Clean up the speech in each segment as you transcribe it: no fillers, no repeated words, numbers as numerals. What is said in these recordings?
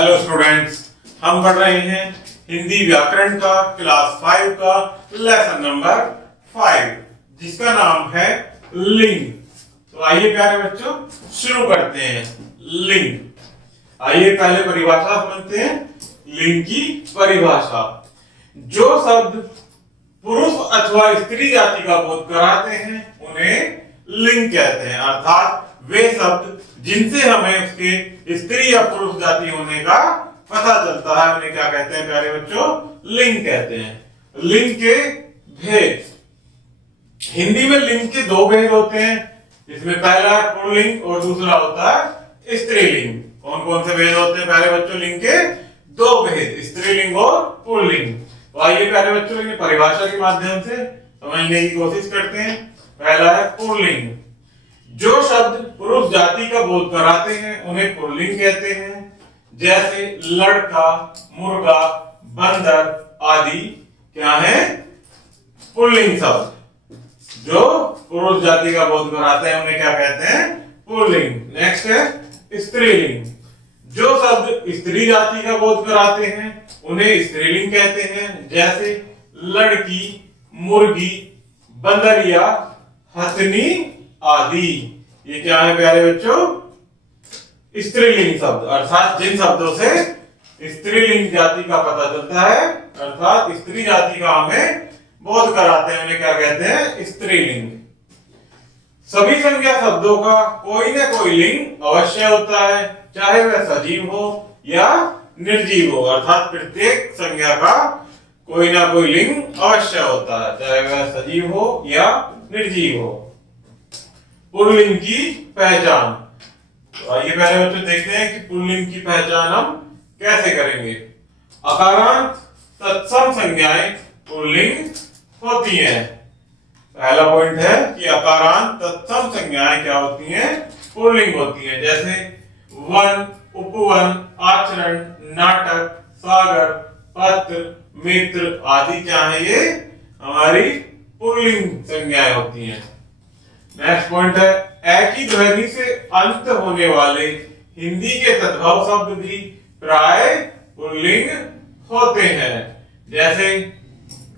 Hello students, हम पढ़ रहे हैं हिंदी व्याकरण का क्लास 5 का लेसन नंबर 5 जिसका नाम है लिंग। तो आइए प्यारे बच्चों शुरू करते हैं। लिंग, आइए पहले परिभाषा समझते हैं। लिंग की परिभाषा, जो शब्द पुरुष अथवा स्त्री जाति का बोध कराते हैं उन्हें लिंग कहते हैं। अर्थात वे शब्द जिनसे हमें उसके स्त्री या पुरुष जाति होने का पता चलता है उन्हें क्या कहते हैं प्यारे बच्चों? लिंग कहते हैं। लिंग के भेद, हिंदी में लिंग के दो भेद होते हैं। इसमें पहला है पुल्लिंग और दूसरा होता है स्त्रीलिंग। कौन कौन से भेद होते हैं प्यारे बच्चों? लिंग के दो भेद, स्त्रीलिंग और पुल्लिंग। तो आइए प्यारे बच्चों इन्हें परिभाषा के माध्यम से समझने की कोशिश करते हैं। पहला है पुल्लिंग, जो शब्द पुरुष जाति का बोध कराते हैं उन्हें पुल्लिंग कहते हैं। जैसे लड़का, मुर्गा, बंदर आदि क्या है? पुल्लिंग शब्द। जो पुरुष जाति का बोध कराते हैं उन्हें क्या कहते हैं? पुल्लिंग। नेक्स्ट है स्त्रीलिंग, जो शब्द स्त्री जाति का बोध कराते हैं उन्हें स्त्रीलिंग कहते हैं। जैसे लड़की, मुर्गी, बंदरिया, हथनी आदि। ये क्या है प्यारे बच्चों? स्त्रीलिंग शब्द। अर्थात जिन शब्दों से स्त्रीलिंग जाति का पता चलता है, अर्थात स्त्री जाति का हमें बोध कराते हैं, उन्हें क्या कहते हैं? स्त्रीलिंग। सभी संज्ञा शब्दों का कोई ना कोई लिंग अवश्य होता है, चाहे वह सजीव हो या निर्जीव हो। अर्थात प्रत्येक संज्ञा का कोई ना कोई लिंग अवश्य होता है, चाहे वह सजीव हो या निर्जीव हो। पुल्लिंग की पहचान, तो आइए पहले बच्चों देखते हैं कि पुल्लिंग की पहचान हम कैसे करेंगे। अकारांत तत्सम संज्ञाएं पुल्लिंग होती हैं। पहला पॉइंट है कि अकारांत तत्सम संज्ञाएं क्या होती हैं? पुल्लिंग होती हैं। जैसे वन, उपवन, आचरण, नाटक, सागर, पत्र, मित्र आदि क्या है? ये हमारी पुल्लिंग संज्ञाएं होती हैं। नेक्स्ट पॉइंट है ए की ध्वनि से अंत होने वाले हिंदी के तद्भव शब्द भी प्राय पुल्लिंग होते हैं। जैसे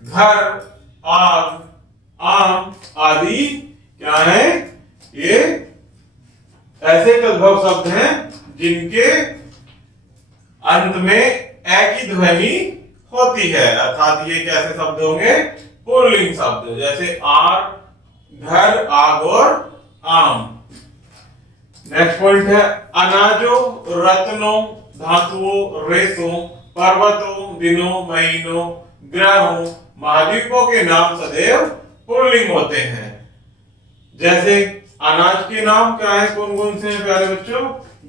घर, आग, आम आदि क्या है? ये ऐसे तद्भव शब्द हैं जिनके अंत में ए की ध्वनि होती है। अर्थात ये कैसे शब्द होंगे? पुल्लिंग शब्द। जैसे आग, घर, आग और आम। नेक्स्ट पॉइंट है अनाजों, रत्नों, धातुओं, रेशों, पर्वतों, दिनों, महीनों, ग्रहों, महाद्वीपों के नाम सदैव पुल्लिंग होते हैं। जैसे अनाज के नाम क्या है? कौन कौन से हैं प्यारे बच्चों?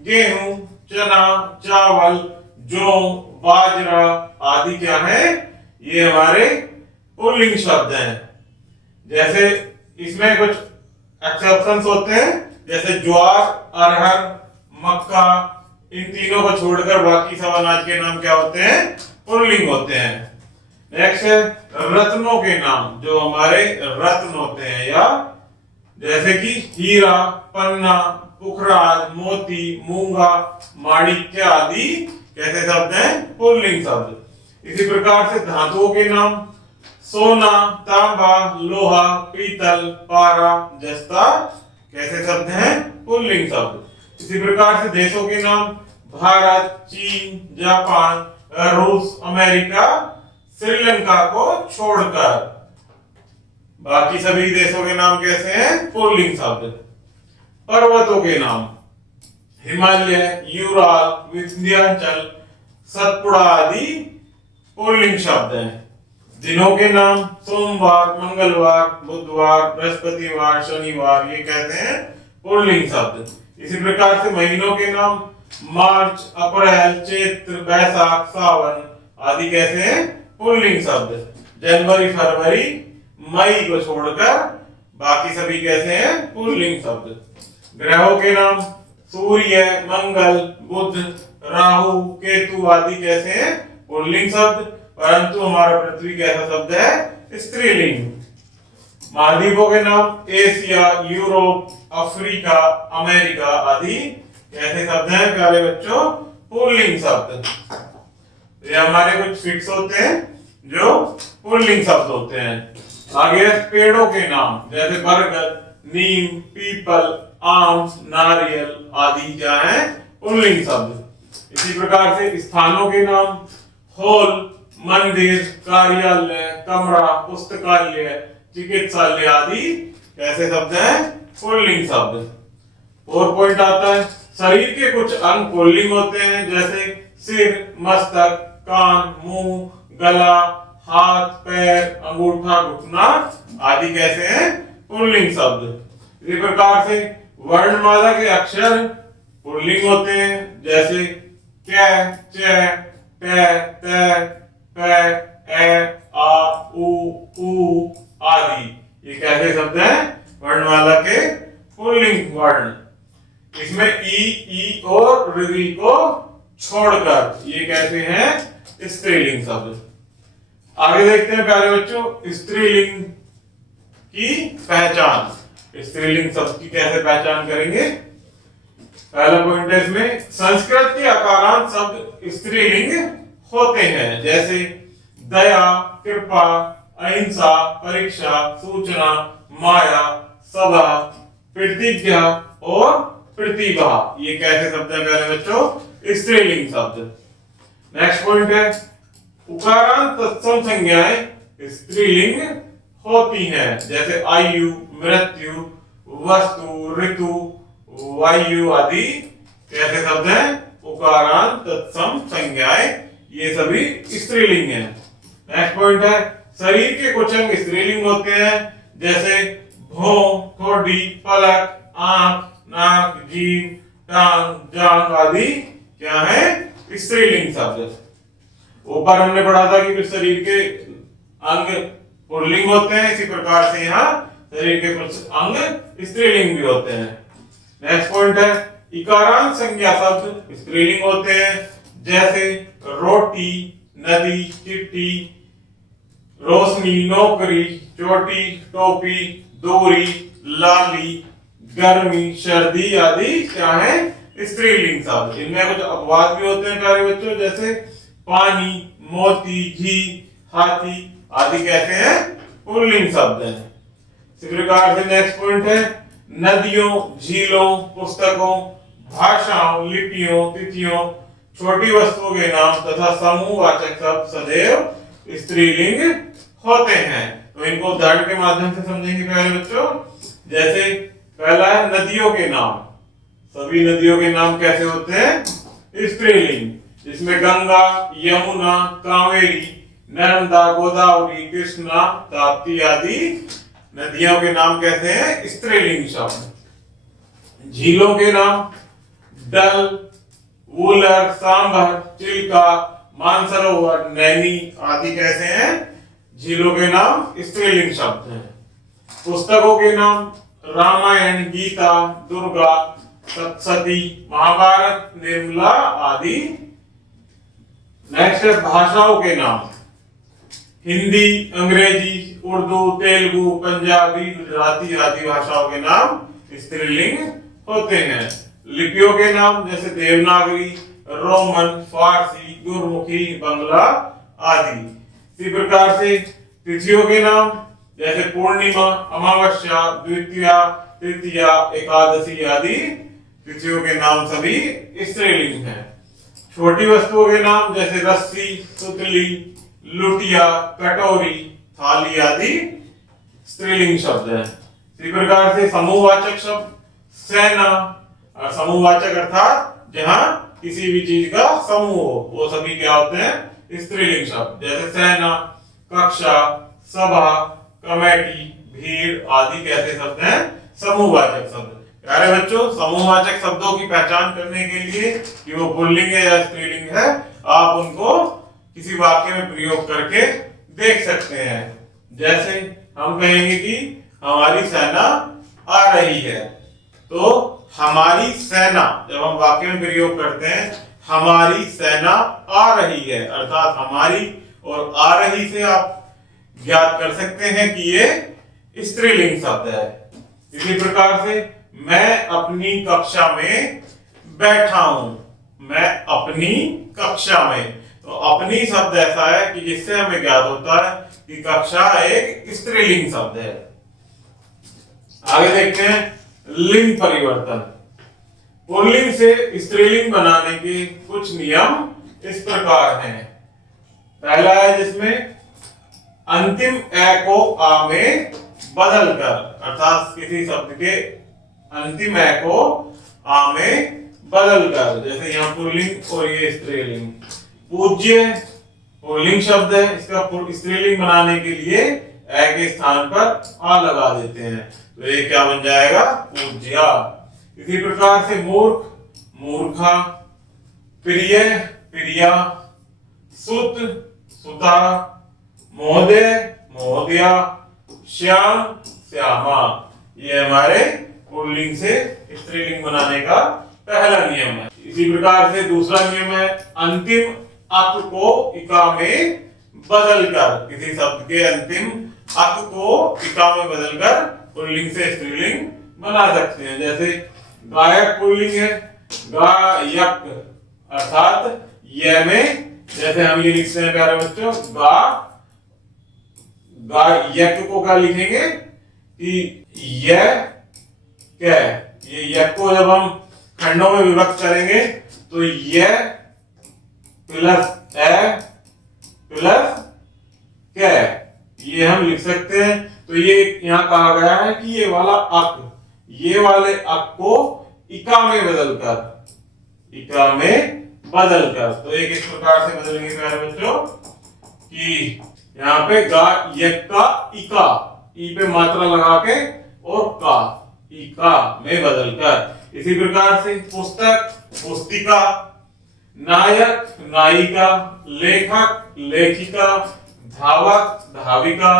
गेहूं, चना, चावल, जौ, बाजरा आदि क्या है? ये हमारे पुल्लिंग शब्द हैं। जैसे इसमें कुछ एक्सेप्शंस होते हैं, जैसे ज्वार, अरहर, मक्का, इन तीनों को छोड़कर बाकी सब अनाज के नाम क्या होते हैं? पुल्लिंग होते हैं। नेक्स्ट है रत्नों के नाम, जो हमारे रत्न होते हैं, या जैसे कि हीरा, पन्ना, पुखराज, मोती, मूंगा, माणिक्य आदि कैसे शब्द हैं? पुल्लिंग शब्द। इसी प्रकार से धातुओं के नाम, सोना, तांबा, लोहा, पीतल, पारा, जस्ता कैसे शब्द हैं? पुल्लिंग शब्द। इसी प्रकार से देशों के नाम, भारत, चीन, जापान, रूस, अमेरिका, श्रीलंका को छोड़कर बाकी सभी देशों के नाम कैसे हैं? पुल्लिंग शब्द। पर्वतों के नाम, हिमालय, यूराल, विंध्याचल, सतपुड़ा आदि पुल्लिंग शब्द हैं। दिनों के नाम, सोमवार, मंगलवार, बुधवार, बृहस्पतिवार, शनिवार, ये कहते हैं पुल्लिंग शब्द। इसी प्रकार से महीनों के नाम, मार्च, अप्रैल, चैत्र, बैसाख, सावन आदि कैसे हैं? पुल्लिंग शब्द। जनवरी, फरवरी, मई को छोड़कर बाकी सभी कैसे हैं? पुल्लिंग शब्द। ग्रहों के नाम, सूर्य, मंगल, बुध, राहु, केतु आदि कैसे हैं? पुल्लिंग शब्द। परंतु हमारा पृथ्वी कैसा शब्द है? स्त्रीलिंग। महाद्वीपों के नाम, एशिया, यूरोप, अफ्रीका, अमेरिका आदि कैसे शब्द हैं प्यारे बच्चों? पुल्लिंग शब्द। ये हमारे कुछ फिक्स होते हैं जो पुल्लिंग शब्द होते हैं। आगे पेड़ों के नाम जैसे बरगद, नीम, पीपल, आम, नारियल आदि क्या है? पुल्लिंग शब्द। इसी प्रकार से स्थानों के नाम हॉल, मंदिर, कार्यालय, कमरा, पुस्तकालय, चिकित्सालय आदि कैसे शब्द हैं? पुल्लिंग शब्द। और पॉइंट आता है शरीर के कुछ अंग पुल्लिंग होते हैं जैसे सिर, मस्तक, कान, मुंह, गला, हाथ, पैर, अंगूठा, घुटना आदि कैसे हैं? पुल्लिंग शब्द। इसी प्रकार से वर्णमाला के अक्षर पुल्लिंग होते हैं जैसे क, च, ट, त, प, ए, आ, उ आदि। ये कैसे शब्द हैं? वर्णमाला के पुल्लिंग वर्ण। इसमें ई और ऋ को छोड़कर ये कैसे हैं? स्त्रीलिंग शब्द। आगे देखते हैं प्यारे बच्चों स्त्रीलिंग की पहचान। स्त्रीलिंग शब्द की कैसे पहचान करेंगे? पहला पॉइंट है इसमें संस्कृत के अकारांत शब्द स्त्रीलिंग होते हैं जैसे दया, कृपा, अहिंसा, परीक्षा, सूचना, माया, सभा, प्रतिज्ञा और प्रतिभा। ये कैसे शब्द है प्यारे बच्चों? स्त्रीलिंग शब्द। नेक्स्ट पॉइंट है उकारांत तत्सम संज्ञाएं स्त्रीलिंग होती हैं जैसे आयु, मृत्यु, वस्तु, ऋतु, वायु आदि कैसे शब्द हैं? उकारांत तत्सम संज्ञाएं ये सभी स्त्रीलिंग हैं। नेक्स्ट पॉइंट है शरीर के कुछ अंग स्त्रीलिंग होते हैं जैसे भौं, ठोडी, पलक, आंख, नाक, जीभ, टांग, जांघ आदि क्या है? स्त्रीलिंग शब्द। ऊपर हमने पढ़ा था कि शरीर के अंग पुल्लिंग होते हैं, इसी प्रकार से यहाँ शरीर के कुछ अंग स्त्रीलिंग भी होते हैं। नेक्स्ट पॉइंट है इकारांत संज्ञा शब्द स्त्रीलिंग होते हैं जैसे रोटी, नदी, चिट्ठी, रोशनी, नौकरी, चोटी, टोपी, दूरी, लाली, गर्मी, सर्दी आदि क्या है? स्त्रीलिंग शब्द। इनमें कुछ अपवाद भी होते हैं प्यारे बच्चों जैसे पानी, मोती, घी, हाथी आदि कैसे हैं? पुल्लिंग शब्द हैं। इसी प्रकार से नेक्स्ट पॉइंट है नदियों, झीलों, पुस्तकों, भाषाओं, लिपियों, तिथियों, छोटी वस्तुओं के नाम तथा समूहवाचक शब्द सदैव स्त्रीलिंग होते हैं। तो इनको उदाहरण के माध्यम से समझेंगे प्यारे बच्चों। जैसे पहला है नदियों के नाम। सभी नदियों के नाम कैसे होते हैं? स्त्रीलिंग। जिसमें गंगा, यमुना, कावेरी, नर्मदा, गोदावरी, कृष्णा, ताप्ती आदि नदियों के नाम कैसे हैं? स्त्रीलिंग शब्द। झीलों के नाम डल, वूलर, सांभर, चिल्का, मानसरोवर, नैनी आदि कैसे हैं? झीलों के नाम स्त्रीलिंग शब्द हैं। पुस्तकों के नाम रामायण, गीता, दुर्गा, सप्तशती, महाभारत, निर्मला आदि। नेक्स्ट है भाषाओं के नाम हिंदी, अंग्रेजी, उर्दू, तेलुगु, पंजाबी, गुजराती आदि भाषाओं के नाम स्त्रीलिंग होते हैं। लिपियों के नाम जैसे देवनागरी, रोमन, फारसी, गुरमुखी, बंगला आदि। इसी प्रकार से तिथियों के नाम जैसे पूर्णिमा, अमावस्या, द्वितीया, तृतीया, एकादशी आदि तिथियों के नाम सभी स्त्रीलिंग हैं। छोटी वस्तुओं के नाम जैसे रस्सी, सुतली, लुटिया, कटोरी, थाली आदि स्त्रीलिंग शब्द हैं। इसी प्रकार से समूहवाचक शब्द सेना, और समूहवाचक अर्थात जहां किसी भी चीज का समूह हो वो सभी क्या होते हैं? स्त्रीलिंग शब्द। जैसे सेना, कक्षा, सभा, कमेटी, भीड़ आदि कैसे शब्द हैं? समूहवाचक शब्द। प्यारे बच्चों समूहवाचक शब्दों की पहचान करने के लिए कि वो पुल्लिंग है या स्त्रीलिंग है आप उनको किसी वाक्य में प्रयोग करके देख सकते हैं। जैसे हम कहेंगे कि हमारी सेना आ रही है, तो हमारी सेना जब हम वाक्य में प्रयोग करते हैं हमारी सेना आ रही है अर्थात हमारी और आ रही से आप ज्ञात कर सकते हैं कि ये स्त्रीलिंग शब्द है। इसी प्रकार से मैं अपनी कक्षा में बैठा हूं, मैं अपनी कक्षा में। तो अपनी शब्द ऐसा है कि जिससे हमें ज्ञात होता है कि कक्षा एक स्त्रीलिंग शब्द है। आगे देखते हैं लिंग परिवर्तन। पुल्लिंग से स्त्रीलिंग बनाने के कुछ नियम इस प्रकार हैं। पहला है जिसमें अंतिम ए को आ में बदलकर, अर्थात किसी शब्द के अंतिम ए को आ में बदलकर, जैसे यहाँ पुल्लिंग और ये स्त्रीलिंग। पूज्य पुल्लिंग शब्द है, इसका स्त्रीलिंग बनाने के लिए ए के स्थान पर आ लगा देते हैं, तो ये क्या बन जाएगा? पूज्या। इसी प्रकार से मूर्ख मूर्खा, प्रिय प्रिया, सुत सुता, महोदय महोदया, श्याम श्यामा। ये हमारे पुल्लिंग से स्त्रीलिंग बनाने का पहला नियम है। इसी प्रकार से दूसरा नियम है अंतिम अक को इका में बदलकर, किसी शब्द के अंतिम अक को इका में बदलकर पुल्लिंग से स्त्रीलिंग बना सकते हैं। जैसे गायक पुल्लिंग है, गायक, अर्थात यह में, जैसे हम ये लिखते हैं प्यारे बच्चों, गायक को क्या लिखेंगे कि यह क्या है, ये यक को जब हम खंडों में विभक्त करेंगे तो यह प्लस ए प्लस क्या है, ये हम लिख सकते हैं। तो ये यहाँ कहा गया है कि ये वाला अक, ये वाले अक को इका में बदलकर, इका में बदलकर, तो एक इस प्रकार से बदलेंगे प्यारे बच्चों कि यहाँ पे गा यक का इका, ई पे मात्रा लगा के और का, इका में बदलकर। इसी प्रकार से पुस्तक पुस्तिका, नायक नायिका, लेखक लेखिका, धावक धाविका,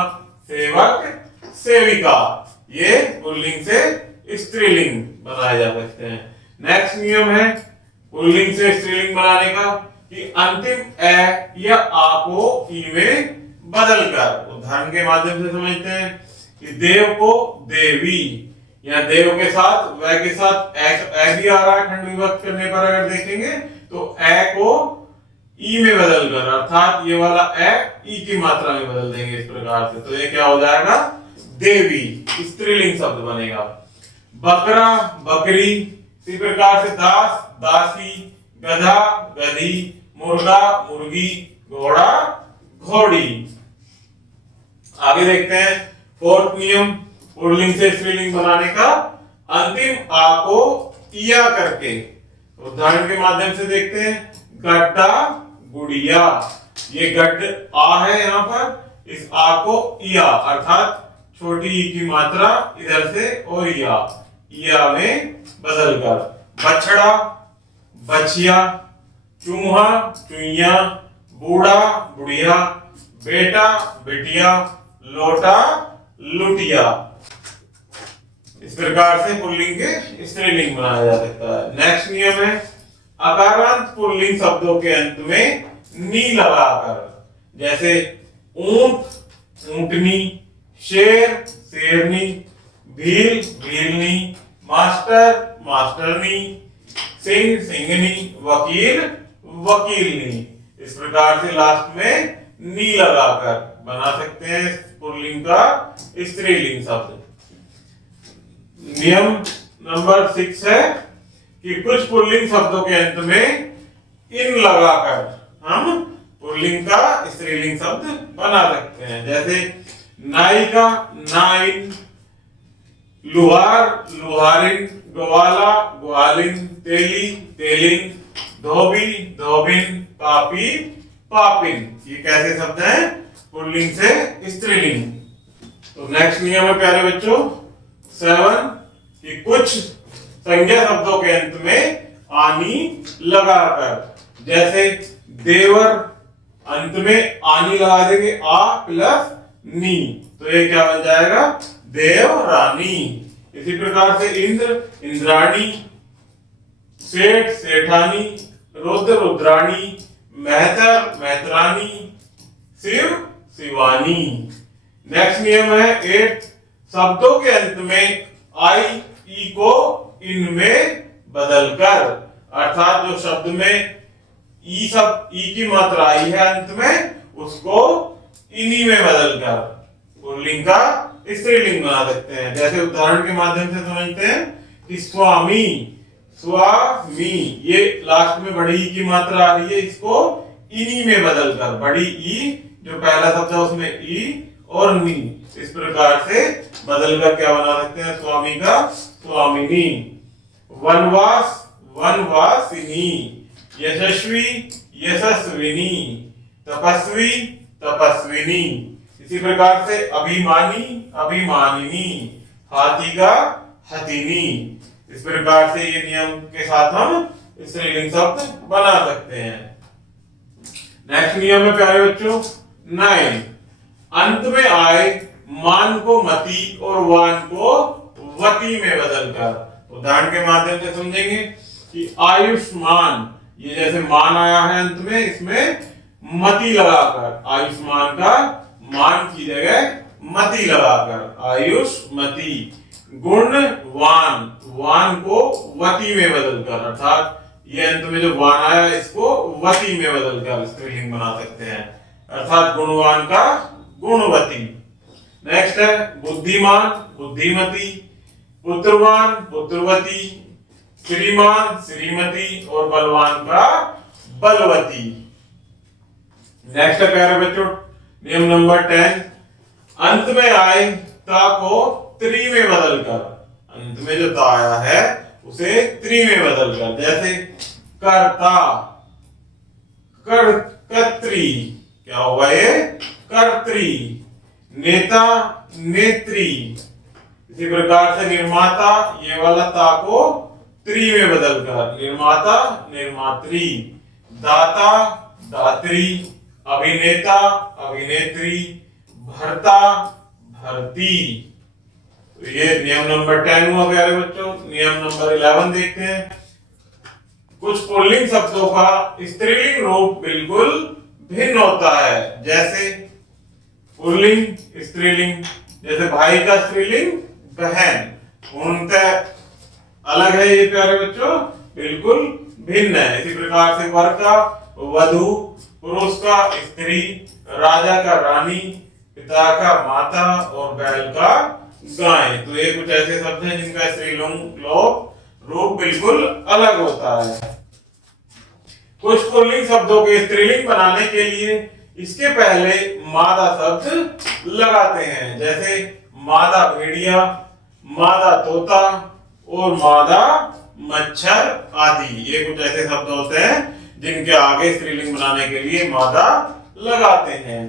सेवक सेविका। ये पुल्लिंग से स्त्रीलिंग बनाए जा सकते हैं। नेक्स्ट नियम है पुल्लिंग से स्त्रीलिंग बनाने का कि अंतिम ए या आ को ई में बदलकर। उदाहरण के माध्यम से समझते हैं कि देव को देवी, या देव के साथ व के साथ ए भी आ रहा है खंड विभक्त करने पर, अगर देखेंगे तो ए को ई में बदलकर, अर्थात ये वाला ए ई की मात्रा में बदल देंगे इस प्रकार से, तो ये क्या हो जाएगा? देवी, स्त्रीलिंग शब्द बनेगा। बकरा बकरी, इसी प्रकार से दास दासी, गधा गधी, मुर्गा मुर्गी, घोड़ा घोड़ी। आगे देखते हैं फोर्थ नियम पुल्लिंग से स्त्रीलिंग बनाने का, अंतिम आ को इया करके। उदाहरण के माध्यम से देखते हैं गड्ढा गुड़िया, ये गड्ढ आ है यहाँ पर, इस आ को इया, अर्थात छोटी ई की मात्रा इधर से और इया में बदलकर। बछड़ा बछिया, चूहा चुईया, बूढ़ा बुढ़िया, बेटा बेटिया, लोटा लुटिया। इस प्रकार से पुल्लिंग के स्त्रीलिंग बनाया जा सकता है। नेक्स्ट नियम है अकारांत पुल्लिंग शब्दों के अंत में नी लगाकर, जैसे ऊंट ऊंटनी, शेर शेरनी, भील भीलनी, मास्टर मास्टरनी, सिंह सिंहनी, वकील वकीलनी। इस प्रकार से लास्ट में नी लगाकर बना सकते हैं पुल्लिंग का स्त्रीलिंग शब्द। नियम नंबर 6 है कि कुछ पुल्लिंग शब्दों के अंत में इन लगाकर हम पुल्लिंग का स्त्रीलिंग शब्द बना सकते हैं। जैसे नायिका नाइन, लुहार लुहारिन, ग्वाला ग्वालिन, तेली तेलिन, धोबी धोबिन, पापी पापिन। ये कैसे शब्द हैं? पुल्लिंग से स्त्रीलिंग। तो नेक्स्ट नियम है प्यारे बच्चों 7 कि कुछ संज्ञा शब्दों के अंत में आनी लगाकर, जैसे देवर अंत में आनी लगा देंगे, आ प्लस नी, तो ये क्या बन जाएगा? देव रानी। इसी प्रकार से इंद्र इंद्राणी, सेठ सेठानी, रुद्र रुद्राणी, मेहतर मेहतरानी, शिव शिवानी। नेक्स्ट नियम है 8 शब्दों के अंत में आई ई को इन में बदलकर, अर्थात जो शब्द में ई की मात्रा आई है अंत में, उसको इनी में बदलकर पुल्लिंग का स्त्रीलिंग बना सकते हैं। जैसे उदाहरण के माध्यम से समझते हैं कि स्वामी, स्वामी, ये लास्ट में बड़ी ई की मात्रा आ रही है, इसको इनी में बदलकर बड़ी ई जो पहला शब्द है उसमें ई और नी, इस प्रकार से बदलकर क्या बना सकते हैं स्वामी का स्वामिनी। वनवास, वनवासिनी, यशस्वी, यशस्विनी, तपस्वी, तपस्विनी। इसी प्रकार से अभिमानी, अभिमानिनी, हाथी का हथिनी। इस प्रकार से ये नियम के साथ हम स्त्रीलिंग शब्द बना सकते हैं। नेक्स्ट नियम है प्यारे बच्चों 9, अंत में आए मान को मति और वान को वती में बदलकर। उदाहरण के माध्यम से समझेंगे कि आयुष्मान, ये जैसे मान आया है अंत में, इसमें मति लगाकर, आयुष्मान का मान की जगह मति लगाकर आयुष्मति। गुणवान, वान को वती में बदलकर, अर्थात ये अंत में जो वान आया इसको वती में बदलकर स्त्रीलिंग बना सकते हैं, अर्थात गुणवान का गुणवती। नेक्स्ट है बुद्धिमान, बुद्धिमती, पुत्रवान, पुत्रवती, श्रीमान, श्रीमती और बलवान का बलवती। नेक्स्ट है प्यारे बच्चों नियम नंबर 10, अंत में आए ता को त्री में बदलकर, अंत में जो ता आया है उसे त्री में बदलकर, जैसे कर्ता, कर्त्री, क्या होगा ये कर्त्री, नेता, नेत्री। इसी प्रकार से निर्माता, ये वाला ता को त्री में बदलकर निर्माता, निर्मात्री, दाता, दात्री, अभिनेता, अभिनेत्री, भर्ता, भर्ती। तो ये नियम नंबर 10 हुआ प्यारे बच्चों। नियम नंबर 11 देखते हैं। कुछ पुल्लिंग शब्दों का स्त्रीलिंग रूप बिल्कुल भिन्न होता है, जैसे पुल्लिंग स्त्रीलिंग, जैसे भाई का स्त्रीलिंग बहन, पूर्णतः अलग है ये प्यारे बच्चों, बिल्कुल भिन्न है। इसी प्रकार से वर का वधु, पुरुष का स्त्री, राजा का रानी, पिता का माता और बैल का गाय। तो ये कुछ ऐसे शब्द हैं जिनका स्त्रीलिंग रूप बिल्कुल अलग होता है। कुछ पुल्लिंग शब्दों के स्त्रीलिंग बनाने के लिए इसके पहले मादा शब्द लगाते हैं, जैसे मादा भेड़िया, मादा तोता और मादा मच्छर आदि। ये कुछ ऐसे शब्द होते हैं जिनके आगे स्त्रीलिंग बनाने के लिए मादा लगाते हैं।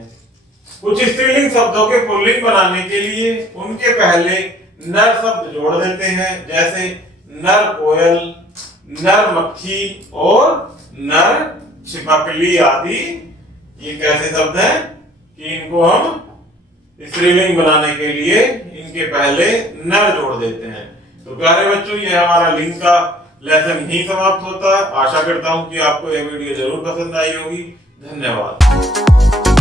कुछ स्त्रीलिंग शब्दों के पुल्लिंग बनाने के लिए उनके पहले नर शब्द जोड़ देते हैं, जैसे नर कोयल, नर मक्खी और नर छिपकली आदि। ये कैसे शब्द हैं कि इनको हम स्त्रीलिंग बनाने के लिए इनके पहले नर जोड़ देते हैं। तो प्यारे बच्चों ये हमारा लिंग का लेसन ही समाप्त होता है। आशा करता हूं कि आपको यह वीडियो जरूर पसंद आई होगी। धन्यवाद।